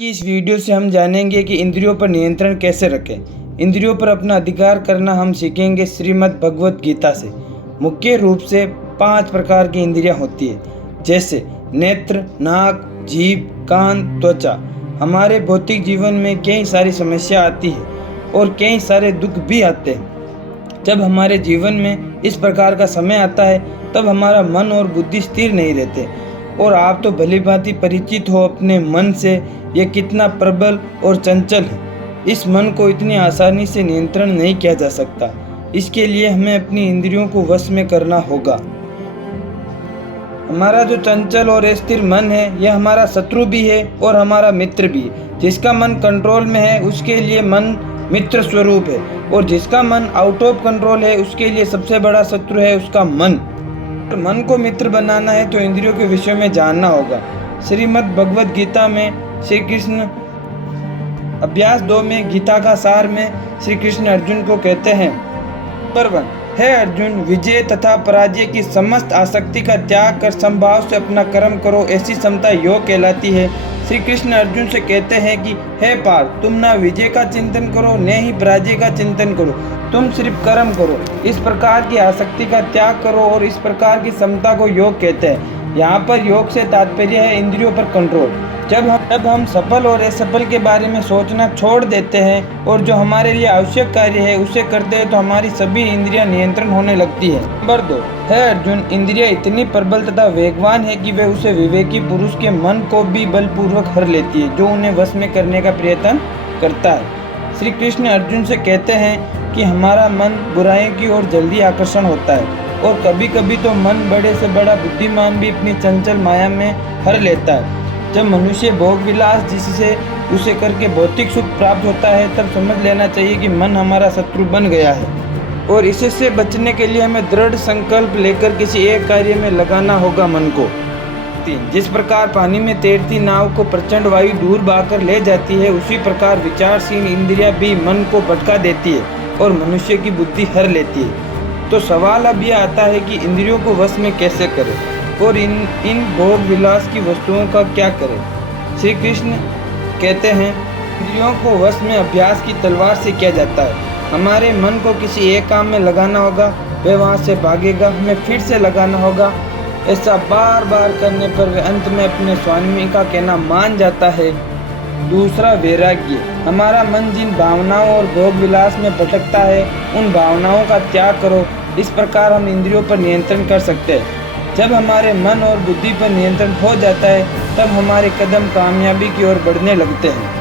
इस वीडियो से हम जानेंगे कि इंद्रियों पर नियंत्रण कैसे रखें। इंद्रियों पर अपना अधिकार करना हम सीखेंगे श्रीमद् भगवत गीता से। मुख्य रूप से 5 प्रकार की इंद्रियां होती है, जैसे नेत्र, नाक, जीभ, कान, त्वचा। हमारे भौतिक जीवन में कई सारी समस्या आती है और कई सारे दुख भी आते हैं। जब हमारे जीवन में इस प्रकार का समय आता है तब हमारा मन और बुद्धि स्थिर नहीं रहते। और आप तो भली भांति परिचित हो अपने मन से, यह कितना प्रबल और चंचल है। इस मन को इतनी आसानी से नियंत्रण नहीं किया जा सकता। इसके लिए हमें अपनी इंद्रियों को वश में करना होगा। हमारा जो चंचल और अस्थिर मन है, यह हमारा शत्रु भी है और हमारा मित्र भी है। जिसका मन कंट्रोल में है उसके लिए मन मित्र स्वरूप है, और जिसका मन आउट ऑफ कंट्रोल है उसके लिए सबसे बड़ा शत्रु है उसका मन। मन को मित्र बनाना है तो इंद्रियों के विषय में जानना होगा। श्रीमद् भगवत गीता में श्री कृष्ण अभ्यास 2 में गीता का सार में श्री कृष्ण अर्जुन को कहते हैं, नंबर 1, हे अर्जुन, विजय तथा पराजय की समस्त आसक्ति का त्याग कर समभाव से अपना कर्म करो, ऐसी क्षमता योग कहलाती है। श्री कृष्ण अर्जुन से कहते हैं कि हे पार्थ, तुम ना विजय का चिंतन करो न ही पराजय का चिंतन करो, तुम सिर्फ कर्म करो। इस प्रकार की आसक्ति का त्याग करो और इस प्रकार की क्षमता को योग कहते हैं। यहाँ पर योग से तात्पर्य है इंद्रियों पर कंट्रोल। जब हम सफल और असफल के बारे में सोचना छोड़ देते हैं और जो हमारे लिए आवश्यक कार्य है उसे करते हैं तो हमारी सभी इंद्रियां नियंत्रण होने लगती है। नंबर 2, है अर्जुन, इंद्रियां इतनी प्रबल तथा वेगवान है कि वे उसे विवेकी पुरुष के मन को भी बलपूर्वक हर लेती है, जो उन्हें वश में करने का प्रयत्न करता है। श्री कृष्ण अर्जुन से कहते हैं कि हमारा मन बुराइयों की ओर जल्दी आकर्षण होता है, और कभी कभी तो मन बड़े से बड़ा बुद्धिमान भी अपनी चंचल माया में हर लेता है। जब मनुष्य भोग विलास जिससे उसे करके भौतिक सुख प्राप्त होता है, तब समझ लेना चाहिए कि मन हमारा शत्रु बन गया है, और इससे बचने के लिए हमें दृढ़ संकल्प लेकर किसी एक कार्य में लगाना होगा मन को। 3, जिस प्रकार पानी में तैरती नाव को प्रचंड वायु दूर बहाकर ले जाती है, उसी प्रकार विचारशील इंद्रियां भी मन को भटका देती है और मनुष्य की बुद्धि हर लेती है। तो सवाल अब यह आता है कि इंद्रियों को वश में कैसे करें और इन भोग विलास की वस्तुओं का क्या करें। श्री कृष्ण कहते हैं, इंद्रियों को वश में अभ्यास की तलवार से किया जाता है। हमारे मन को किसी एक काम में लगाना होगा, वह वहाँ से भागेगा, हमें फिर से लगाना होगा। ऐसा बार बार करने पर वह अंत में अपने स्वामी का कहना मान जाता है। दूसरा, वैराग्य। हमारा मन जिन भावनाओं और भोग विलास में भटकता है, उन भावनाओं का त्याग करो। इस प्रकार हम इंद्रियों पर नियंत्रण कर सकते हैं। जब हमारे मन और बुद्धि पर नियंत्रण हो जाता है, तब हमारे कदम कामयाबी की ओर बढ़ने लगते हैं।